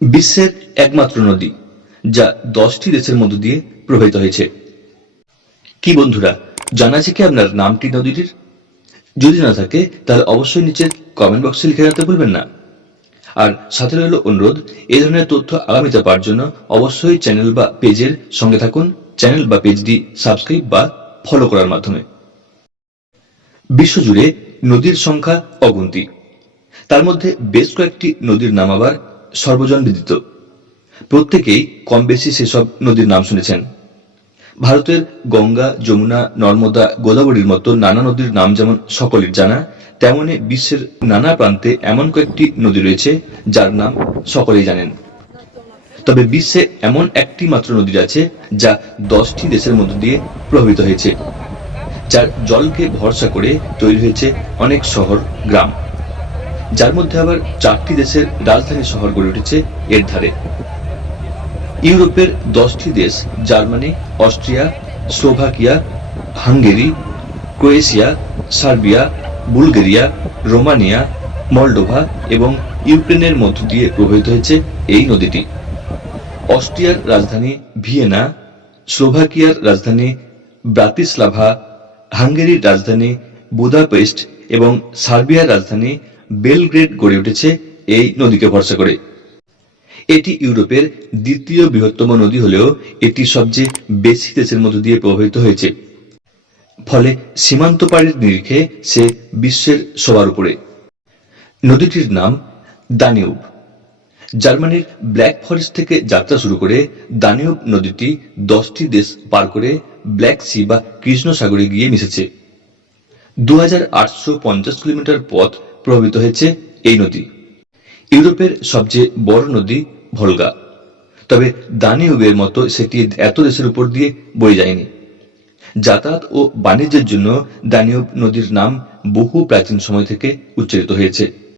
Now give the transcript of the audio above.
বিশ্বের একমাত্র নদী, যা দশটি দেশের মধ্য দিয়ে প্রবাহিত হয়েছে। কি বন্ধুরা, জানা আছে কি আপনার নামটি নদীটির? যদি না থাকে, তাহলে অবশ্যই নিচের কমেন্ট বক্সে লিখে জানাতে ভুলবেন না। আর সাথে রইল অনুরোধ এই ধরনের তথ্য আগামীতে পাওয়ার জন্য অবশ্যই চ্যানেল বা পেজের সঙ্গে থাকুন। চ্যানেল বা পেজটি সাবস্ক্রাইব বা ফলো করার মাধ্যমে। বিশ্বজুড়ে নদীর সংখ্যা অগুন্তি তার মধ্যে বেশ কয়েকটি নদীর নাম আবার সর্বজন বিদিত। প্রত্যেকেই কম বেশি সেসব নদীর নাম শুনেছেন। ভারতের গঙ্গা, যমুনা, নর্মদা, গোদাবরীর মতো নানা নদীর নাম যেমন সকলের জানা, তেমনি বিশ্বের নানা প্রান্তে এমন কয়েকটি নদী রয়েছে যার নাম সকলেই জানেন। তবে বিশ্বে এমন একটি মাত্র নদী আছে যা দশটি দেশের মধ্য দিয়ে প্রভাবিত হয়েছে, যার জলকে ভরসা করে তৈরি হয়েছে অনেক শহর, গ্রাম। যার মধ্যে আবার চারটি দেশের রাজধানী শহর গড়ে উঠেছে এর ধারে। ইউরোপের দশটি দেশ, Germany, Austria, Slovakia, Hungary, Croatia, Serbia, Bulgaria, Romania, Moldova এবং ইউক্রেনের মধ্য দিয়ে প্রবাহিত হয়েছে এই নদীটি। অস্ট্রিয়ার রাজধানী ভিয়েনা, স্লোভাকিয়ার রাজধানী ব্রাতিস্লাভা, হাঙ্গেরির রাজধানী বুদাপেস্ট এবং সার্বিয়ার রাজধানী বেলগ্রেড গড়ে উঠেছে এই নদীকে ভরসা করে। এটি ইউরোপের দ্বিতীয় বৃহত্তম নদী হলেও এটি সবচেয়ে বেশি দেশের মধ্য দিয়ে প্রবাহিত হয়েছে। ফলে সীমান্ত পাড়ির নিরিখে সে বিশ্বের সবার উপরে। নদীটির নাম দানিউব। জার্মানির ব্ল্যাক ফরেস্ট থেকে যাত্রা শুরু করে দানিউব নদীটি দশটি দেশ পার করে ব্ল্যাক সি বা কৃষ্ণ সাগরে গিয়ে মিশেছে। দু হাজার আটশো পঞ্চাশ কিলোমিটার পথ প্রভাবিত হয়েছে এই নদী। ইউরোপের সবচেয়ে বড় নদী ভলগা। তবে দানিউবের মতো সেটি এত দেশের উপর দিয়ে বয়ে যায়নি। যাতায়াত ও বাণিজ্যের জন্য দানিউব নদীর নাম বহু প্রাচীন সময় থেকে উচ্চারিত হয়েছে।